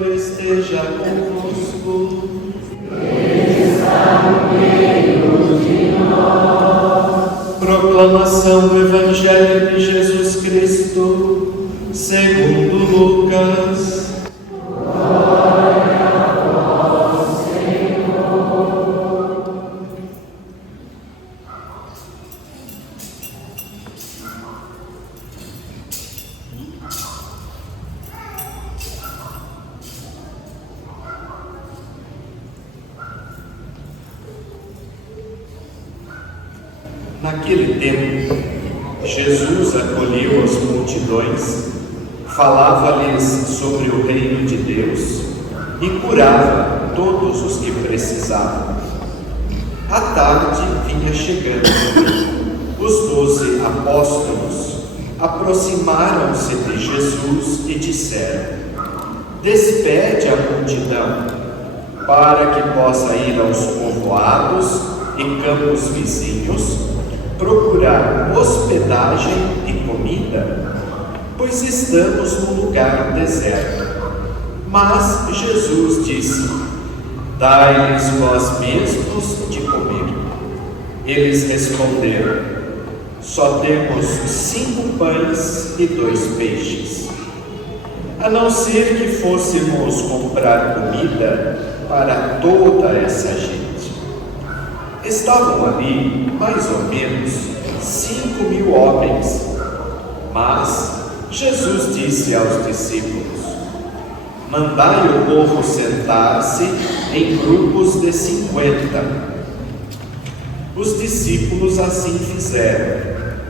Senhor esteja convosco. Ele está no meio de nós. Proclamação do Evangelho de Jesus Cristo, segundo Lucas. Glória a vós, Senhor. Naquele tempo, Jesus acolheu as multidões, falava-lhes sobre o reino de Deus e curava todos os que precisavam. À tarde vinha chegando. Os 12 apóstolos aproximaram-se de Jesus e disseram: despede a multidão, para que possa ir aos povoados e campos vizinhos procurar hospedagem e comida, pois estamos num lugar deserto. Mas Jesus disse: dai-lhes vós mesmos de comer. Eles responderam: só temos 5 pães e 2 peixes. A não ser que fôssemos comprar comida para toda essa gente. Estavam ali mais ou menos 5.000 homens. Mas Jesus disse aos discípulos: mandai o povo sentar-se em grupos de 50. Os discípulos assim fizeram,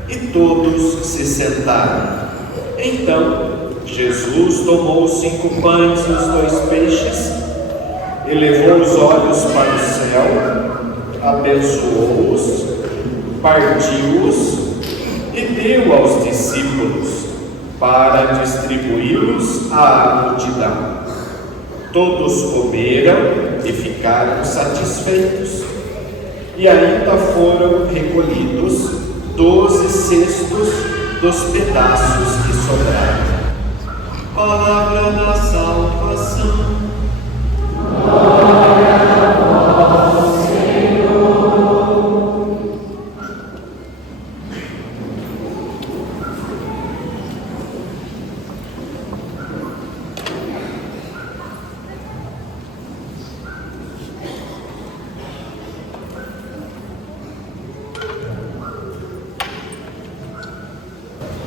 e todos se sentaram. Então Jesus tomou os 5 pães e os 2 peixes, elevou os olhos para o céu, abençoou-os, partiu-os e deu aos discípulos para distribuí-los à multidão. Todos comeram e ficaram satisfeitos. E ainda foram recolhidos 12 cestos dos pedaços que sobraram. Palavra da salvação. Glória a vós, Senhor.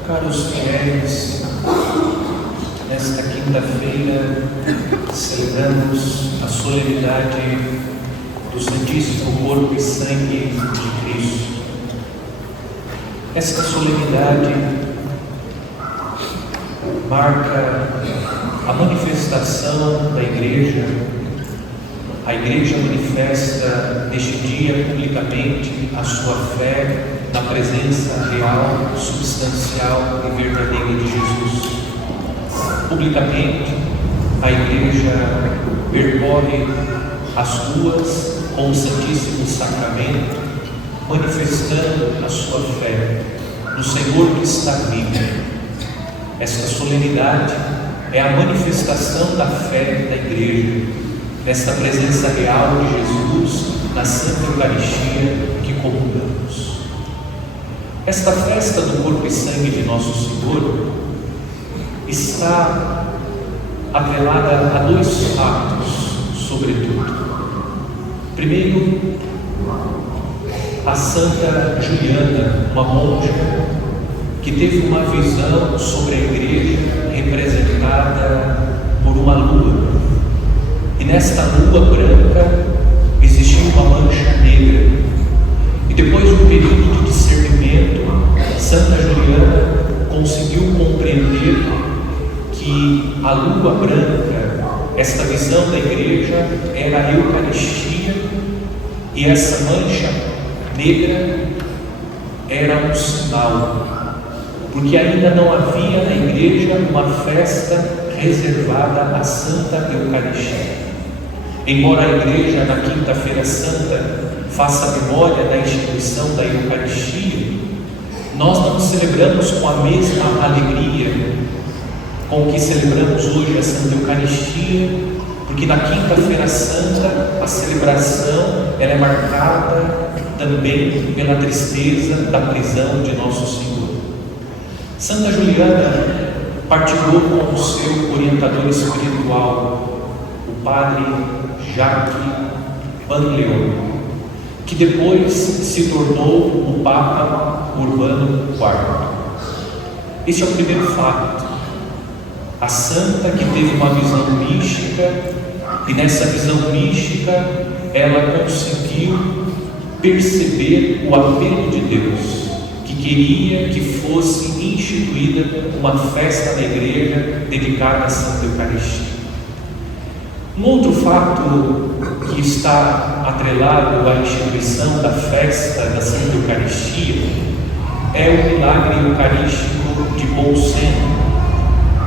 Caros fiéis, nesta quinta-feira celebramos a solenidade do Santíssimo Corpo e Sangue de Cristo. Esta solenidade marca a manifestação da Igreja. A Igreja manifesta neste dia publicamente a sua fé na presença real, substancial e verdadeira de Jesus. Publicamente, a Igreja percorre as ruas com o Santíssimo Sacramento, manifestando a sua fé no Senhor que está vivo. Esta solenidade é a manifestação da fé da Igreja, nesta presença real de Jesus na Santa Eucaristia que comungamos. Esta festa do corpo e sangue de Nosso Senhor está atrelada a 2 fatos, sobretudo. Primeiro, a Santa Juliana, uma monja que teve uma visão sobre a Igreja representada por uma lua. E nesta lua branca existia uma mancha negra. E depois de um período de discernimento, Santa Juliana conseguiu compreender que a lua branca, esta visão da Igreja, era a Eucaristia, e essa mancha negra era um sinal, porque ainda não havia na Igreja uma festa reservada à Santa Eucaristia. Embora a Igreja na Quinta-feira Santa faça memória da instituição da Eucaristia, nós não celebramos com a mesma alegria com que celebramos hoje a Santa Eucaristia, porque na Quinta-feira Santa a celebração ela é marcada também pela tristeza da prisão de Nosso Senhor. Santa Juliana partilhou com o seu orientador espiritual, o padre Jacques Banleon, que depois se tornou o Papa Urbano IV. Este é o primeiro fato. A santa que teve uma visão mística, e nessa visão mística ela conseguiu perceber o apelo de Deus, que queria que fosse instituída uma festa na igreja dedicada à Santa Eucaristia. Um outro fato que está atrelado à instituição da festa da Santa Eucaristia é o milagre eucarístico de Bolsena.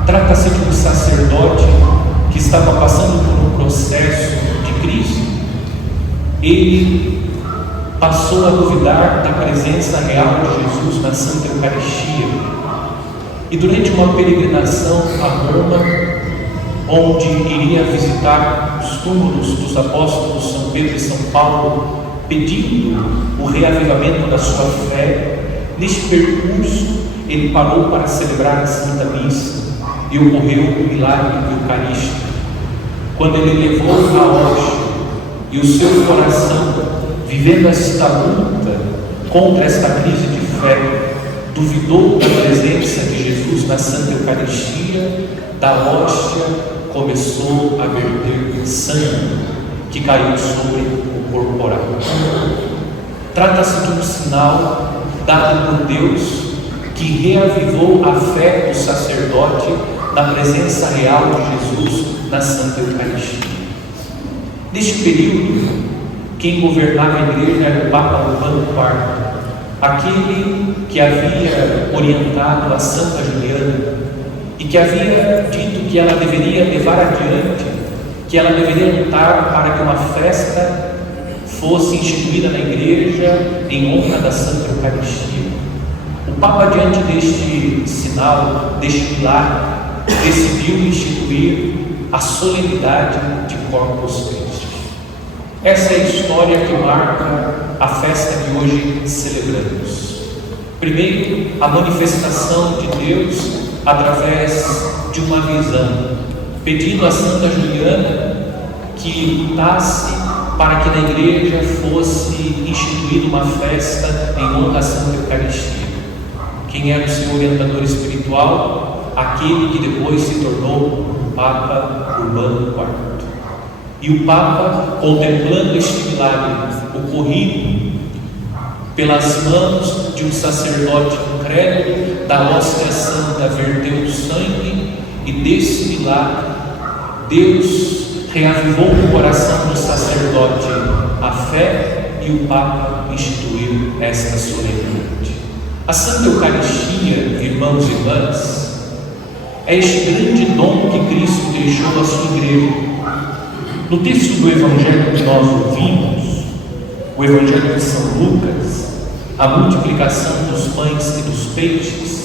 Trata-se de um sacerdote que estava passando por um processo de crise. Ele passou a duvidar da presença real de Jesus na Santa Eucaristia. E durante uma peregrinação a Roma, onde iria visitar os túmulos dos apóstolos São Pedro e São Paulo, pedindo o reavivamento da sua fé, neste percurso ele parou para celebrar a Santa Missa e ocorreu o milagre eucarístico. Quando ele levou a hóstia e o seu coração, vivendo esta luta contra esta crise de fé, duvidou da presença de Jesus na Santa Eucaristia, da hóstia começou a verter sangue que caiu sobre o corporal. Trata-se de um sinal dado por Deus que reavivou a fé do sacerdote na presença real de Jesus na Santa Eucaristia. Neste período, quem governava a igreja era o Papa Urbano IV, aquele que havia orientado a Santa Juliana e que havia dito que ela deveria levar adiante, que ela deveria lutar para que uma festa fosse instituída na igreja em honra da Santa Eucaristia. O Papa, diante deste sinal, deste milagre, decidiu instituir a solenidade de Corpus Christi. Essa é a história que marca a festa que hoje celebramos. Primeiro, a manifestação de Deus através de uma visão, pedindo a Santa Juliana que lutasse para que na igreja fosse instituída uma festa em honra à Santa Eucaristia. Quem era o seu orientador espiritual? Aquele que depois se tornou o Papa Urbano IV. E o Papa, contemplando este milagre ocorrido pelas mãos de um sacerdote incrédulo, da hóstia santa verteu o sangue, e desse milagre Deus reavivou no coração do sacerdote a fé, e o Papa instituiu esta solenidade. A Santa Eucaristia, irmãos e irmãs, é este grande dom que Cristo deixou à sua igreja. No texto do Evangelho que nós ouvimos, o Evangelho de São Lucas, a multiplicação dos pães e dos peixes,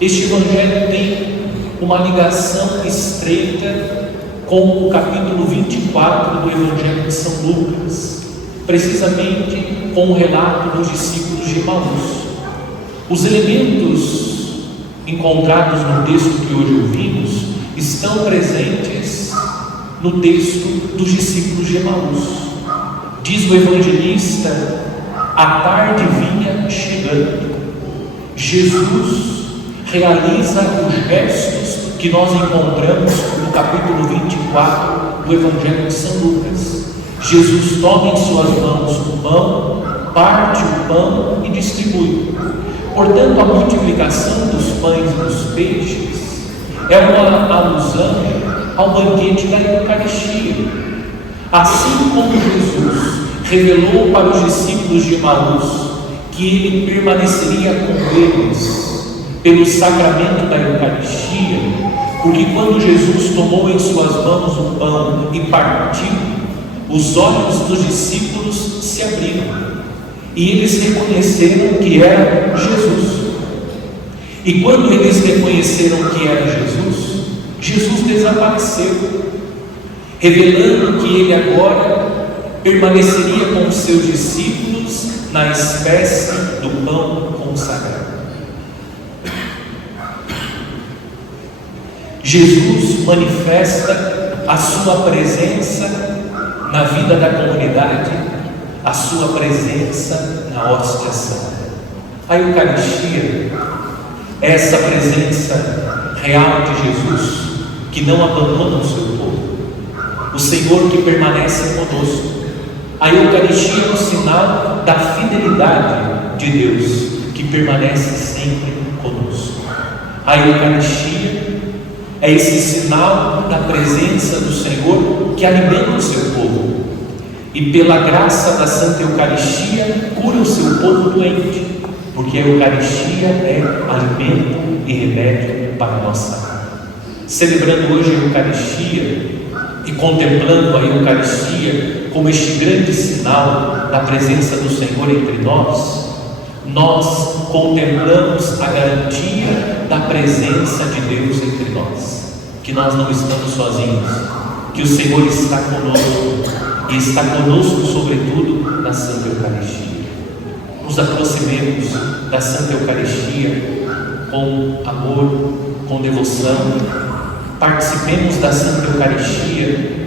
este Evangelho tem uma ligação estreita com o capítulo 24 do Evangelho de São Lucas, precisamente com o relato dos discípulos de Emaús. Os elementos encontrados no texto que hoje ouvimos estão presentes no texto dos discípulos de Emaús. Diz o evangelista: a tarde vinha chegando. Jesus realiza os gestos que nós encontramos no capítulo 24 do Evangelho de São Lucas. Jesus toma em suas mãos o pão, parte o pão e distribui. Portanto, a multiplicação dos pães e dos peixes é uma alusão ao banquete da Eucaristia. Assim como Jesus revelou para os discípulos de Emaús que ele permaneceria com eles pelo sacramento da Eucaristia, porque quando Jesus tomou em suas mãos o pão e partiu, os olhos dos discípulos se abriram e eles reconheceram que era Jesus. E quando eles reconheceram que era Jesus, Jesus desapareceu, revelando que ele agora permaneceria com os seus discípulos na espécie do pão consagrado. Jesus manifesta a sua presença na vida da comunidade, a sua presença na hóstia santa. A Eucaristia é essa presença real de Jesus que não abandona o seu povo, o Senhor que permanece conosco. A Eucaristia é o sinal da fidelidade de Deus que permanece sempre conosco. A Eucaristia é esse sinal da presença do Senhor que alimenta o seu povo e pela graça da Santa Eucaristia cura o seu povo doente, porque a Eucaristia é alimento e remédio para a nossa alma. Celebrando hoje a Eucaristia e contemplando a Eucaristia como este grande sinal da presença do Senhor entre nós contemplamos a garantia da presença de Deus entre nós, que nós não estamos sozinhos, que o Senhor está conosco e está conosco sobretudo na Santa Eucaristia. Nos aproximemos da Santa Eucaristia com amor, com devoção, participemos da Santa Eucaristia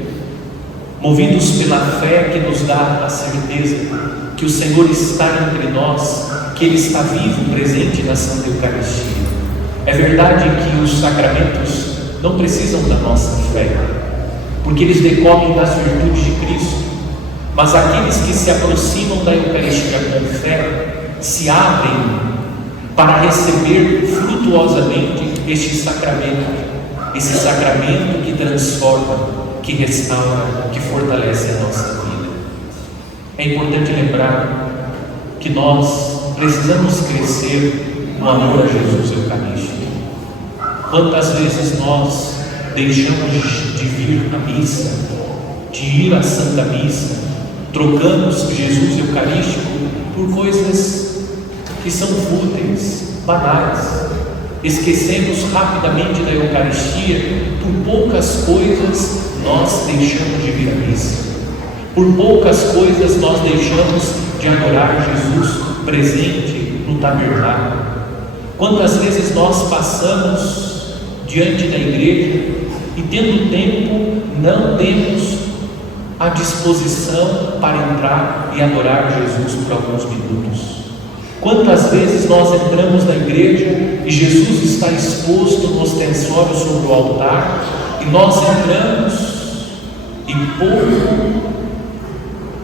movidos pela fé que nos dá a certeza que o Senhor está entre nós, que Ele está vivo, presente na Santa Eucaristia. É verdade que os sacramentos não precisam da nossa fé, porque eles decorrem das virtudes de Cristo, mas aqueles que se aproximam da Eucaristia com fé se abrem para receber frutuosamente este sacramento, esse sacramento que transforma, que restaura, que fortalece a nossa vida. É importante lembrar que nós precisamos crescer no amor a Jesus Eucarístico. Quantas vezes nós deixamos de vir à missa, de ir à Santa Missa, trocamos Jesus Eucarístico por coisas que são fúteis, banais. Esquecemos rapidamente da Eucaristia, por poucas coisas nós deixamos de vir à missa, por poucas coisas nós deixamos de adorar Jesus presente no tabernáculo. Quantas vezes nós passamos diante da igreja e, tendo tempo, não temos a disposição para entrar e adorar Jesus por alguns minutos. Quantas vezes nós entramos na igreja e Jesus está exposto no ostensório sobre o altar e nós entramos e pouco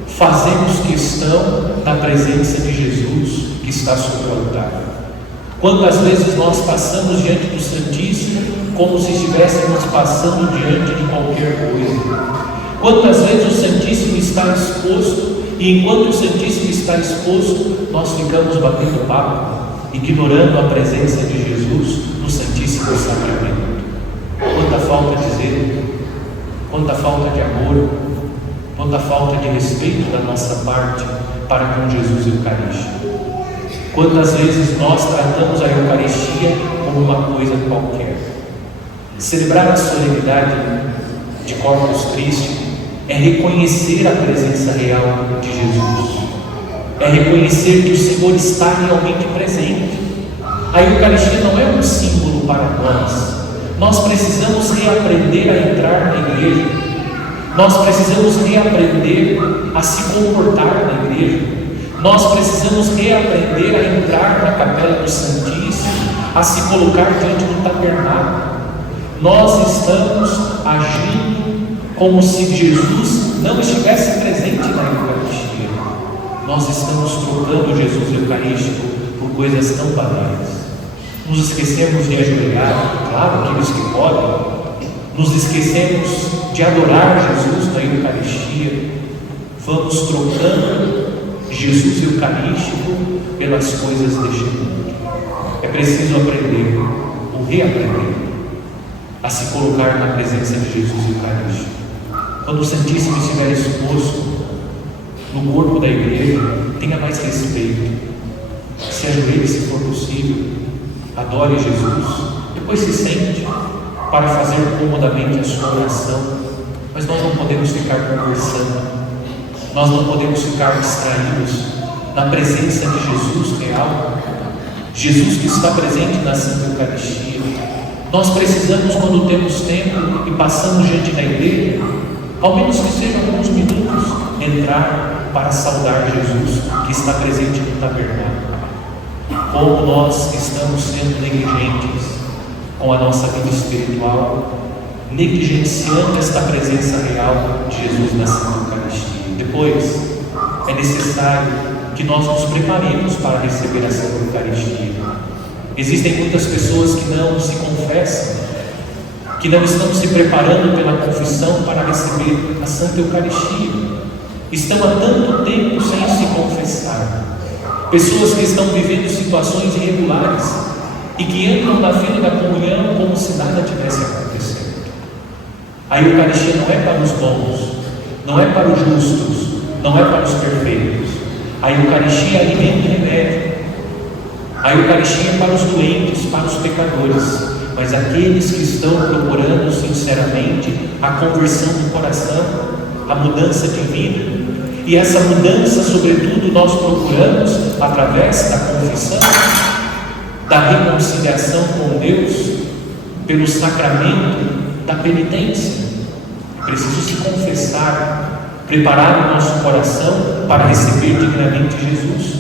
fazemos questão da presença de Jesus que está sobre o altar. Quantas vezes nós passamos diante do Santíssimo como se estivéssemos passando diante de qualquer coisa. Quantas vezes o Santíssimo está exposto e enquanto o Santíssimo está exposto, nós ficamos batendo papo, ignorando a presença de Jesus no Santíssimo Sacramento. Quanta falta de zelo, quanta falta de amor, quanta falta de respeito da nossa parte para com Jesus Eucarístico. Quantas vezes nós tratamos a Eucaristia como uma coisa qualquer. Celebrar a solenidade de Corpus Christi é reconhecer a presença real de Jesus, é reconhecer que o Senhor está realmente presente. A Eucaristia não é um símbolo para nós precisamos reaprender a entrar na igreja, nós precisamos reaprender a se comportar na igreja, nós precisamos reaprender a entrar na capela do Santíssimo, a se colocar diante do tabernáculo. Nós estamos agindo como se Jesus não estivesse presente na Eucaristia. Nós estamos trocando Jesus Eucarístico por coisas tão banais. Nos esquecemos de ajoelhar, claro, aqueles que podem. Nos esquecemos de adorar Jesus na Eucaristia. Vamos trocando Jesus Eucarístico pelas coisas deste mundo. É preciso aprender, ou reaprender, a se colocar na presença de Jesus Eucarístico. Quando o Santíssimo estiver exposto no corpo da igreja, tenha mais respeito, se ajoelhe se for possível, adore Jesus, depois se sente, para fazer comodamente a sua oração, mas nós não podemos ficar conversando, nós não podemos ficar distraídos na presença de Jesus real, Jesus que está presente na Santa Eucaristia. Nós precisamos, quando temos tempo e passamos diante da igreja, ao menos que sejam alguns minutos, entrar para saudar Jesus que está presente no tabernáculo. Como nós estamos sendo negligentes com a nossa vida espiritual, negligenciando esta presença real de Jesus na Santa Eucaristia. Depois, é necessário que nós nos preparemos para receber a Santa Eucaristia. Existem muitas pessoas que não se confessam, que não estão se preparando pela confissão para receber a Santa Eucaristia. Estão há tanto tempo sem se confessar. Pessoas que estão vivendo situações irregulares e que entram na fila da comunhão como se nada tivesse acontecendo. A Eucaristia não é para os bons, não é para os justos, não é para os perfeitos. A Eucaristia é alimento e remédio. A Eucaristia é para os doentes, para os pecadores, mas aqueles que estão procurando sinceramente a conversão do coração, a mudança de vida. E essa mudança, sobretudo, nós procuramos através da confissão, da reconciliação com Deus, pelo sacramento da penitência. É preciso se confessar, preparar o nosso coração para receber dignamente Jesus.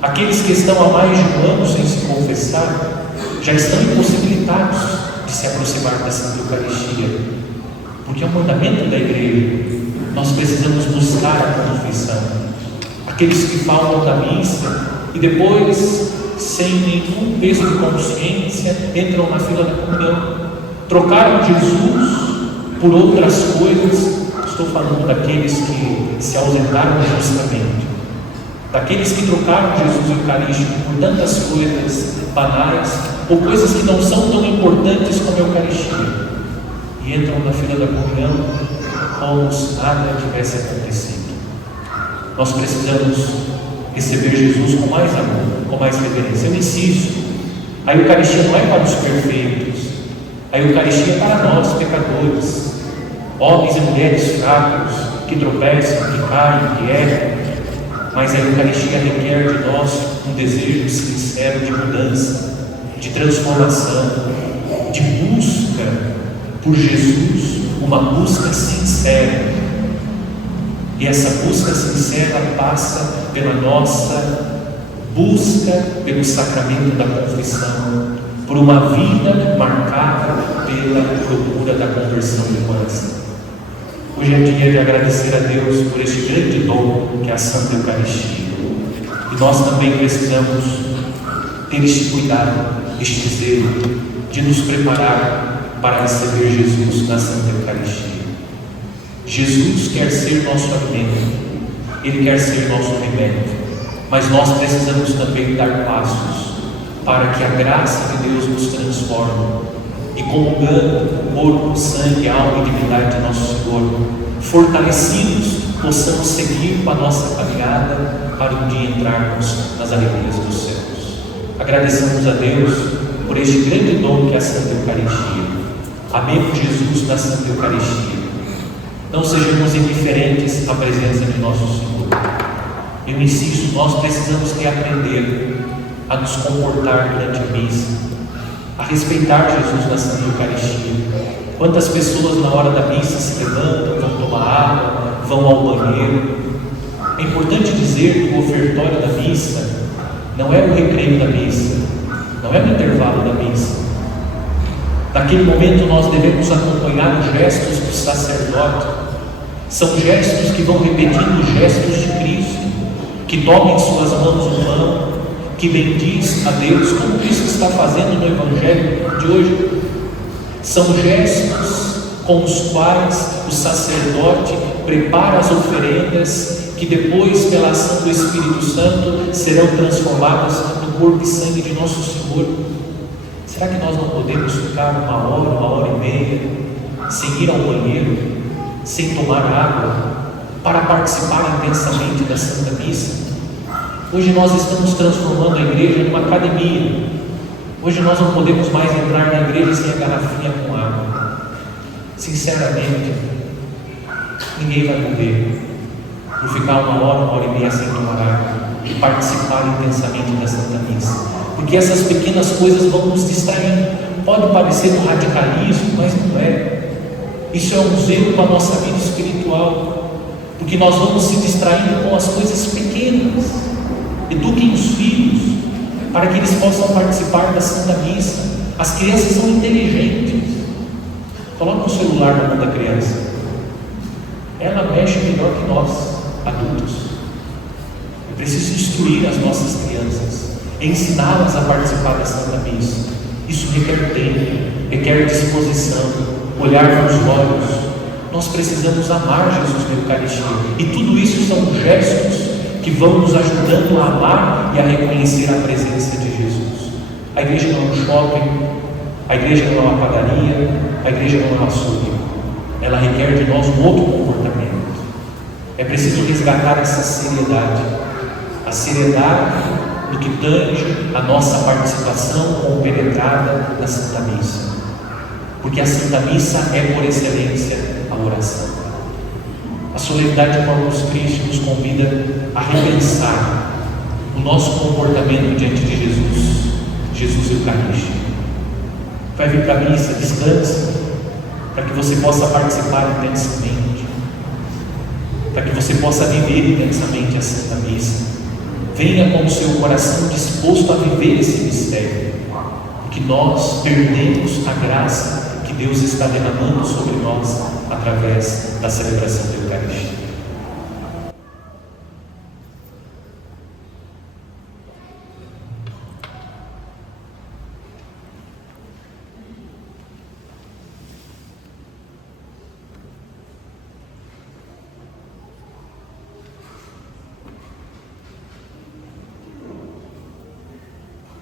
Aqueles que estão há mais de um ano sem se confessar, já estão impossibilitados de se aproximar da Santa Eucaristia, porque é um mandamento da igreja. Nós precisamos buscar a confissão. Aqueles que faltam da missa e depois, sem nenhum peso de consciência, entram na fila da comunhão, trocaram Jesus por outras coisas. Estou falando daqueles que se ausentaram do sacramento, daqueles que trocaram Jesus Eucarístico por tantas coisas banais ou coisas que não são tão importantes como a Eucaristia, e entram na fila da comunhão como se nada tivesse acontecido. Nós precisamos receber Jesus com mais amor, com mais reverência. Eu insisto, a Eucaristia não é para os perfeitos, a Eucaristia é para nós, pecadores, homens e mulheres fracos, que tropeçam, que caem, que erram, mas a Eucaristia requer de nós um desejo sincero de mudança, de transformação, de busca por Jesus, uma busca sincera. E essa busca sincera passa pela nossa busca pelo sacramento da confissão, por uma vida marcada pela procura da conversão do coração. Hoje é dia de agradecer a Deus por este grande dom que é a Santa Eucaristia. E nós também precisamos ter este cuidado, este zelo de nos preparar para receber Jesus na Santa Eucaristia. Jesus quer ser nosso alimento, Ele quer ser nosso remédio, mas nós precisamos também dar passos para que a graça de Deus nos transforme e, comungando o corpo, sangue, alma e divindade de nosso Senhor, fortalecidos, possamos seguir com a nossa caminhada para um dia entrarmos nas alegrias dos céus. Agradecemos a Deus por este grande dom que é a Santa Eucaristia. Amemos Jesus na Santa Eucaristia. Não sejamos indiferentes à presença de nosso Senhor. Eu insisto, nós precisamos reaprender a nos comportar durante a missa, a respeitar Jesus na Santa Eucaristia. Quantas pessoas na hora da missa se levantam, vão tomar água, vão ao banheiro. É importante dizer que o ofertório da missa não é o recreio da missa, não é o intervalo da missa. Naquele momento nós devemos acompanhar os gestos do sacerdote. São gestos que vão repetindo os gestos de Cristo, que toma em suas mãos o pão, que bendiz a Deus, como Cristo está fazendo no Evangelho de hoje. São gestos com os quais o sacerdote prepara as oferendas, que depois, pela ação do Espírito Santo, serão transformadas no corpo e sangue de nosso Senhor. Será que nós não podemos ficar uma hora e meia, sem ir ao banheiro, sem tomar água, para participar intensamente da Santa Missa? Hoje nós estamos transformando a igreja numa academia. Hoje nós não podemos mais entrar na igreja sem a garrafinha com água. Sinceramente, ninguém vai morrer por ficar 1 hora e meia sem tomar água e participar intensamente da Santa Missa, porque essas pequenas coisas vão nos distraindo. Pode parecer um radicalismo, mas não é. Isso é um zelo para a nossa vida espiritual, porque nós vamos se distraindo com as coisas pequenas. Eduquem os filhos para que eles possam participar da Santa Missa. As crianças são inteligentes. Coloca o celular na mão da criança, ela mexe melhor que nós, adultos. É preciso instruir as nossas crianças, ensiná-las a participar da Santa Missa. Isso requer tempo, requer disposição, olhar nos olhos. Nós precisamos amar Jesus na Eucaristia, e tudo isso são gestos que vão nos ajudando a amar e a reconhecer a presença de Jesus. A igreja não é um shopping, a igreja não é uma padaria, a igreja não é um açougue. Ela requer de nós um outro comportamento. É preciso resgatar essa seriedade, a seriedade no que tange a nossa participação compenetrada na Santa Missa, porque a Santa Missa é por excelência a oração. A solenidade de Corpus Christi nos convida a repensar o nosso comportamento diante de Jesus Eucarístico. Vai vir para a missa, descanse, para que você possa participar intensamente, para que você possa viver intensamente a Santa Missa. Venha com o seu coração disposto a viver esse mistério, porque nós perdemos a graça que Deus está derramando sobre nós através da celebração da Eucaristia.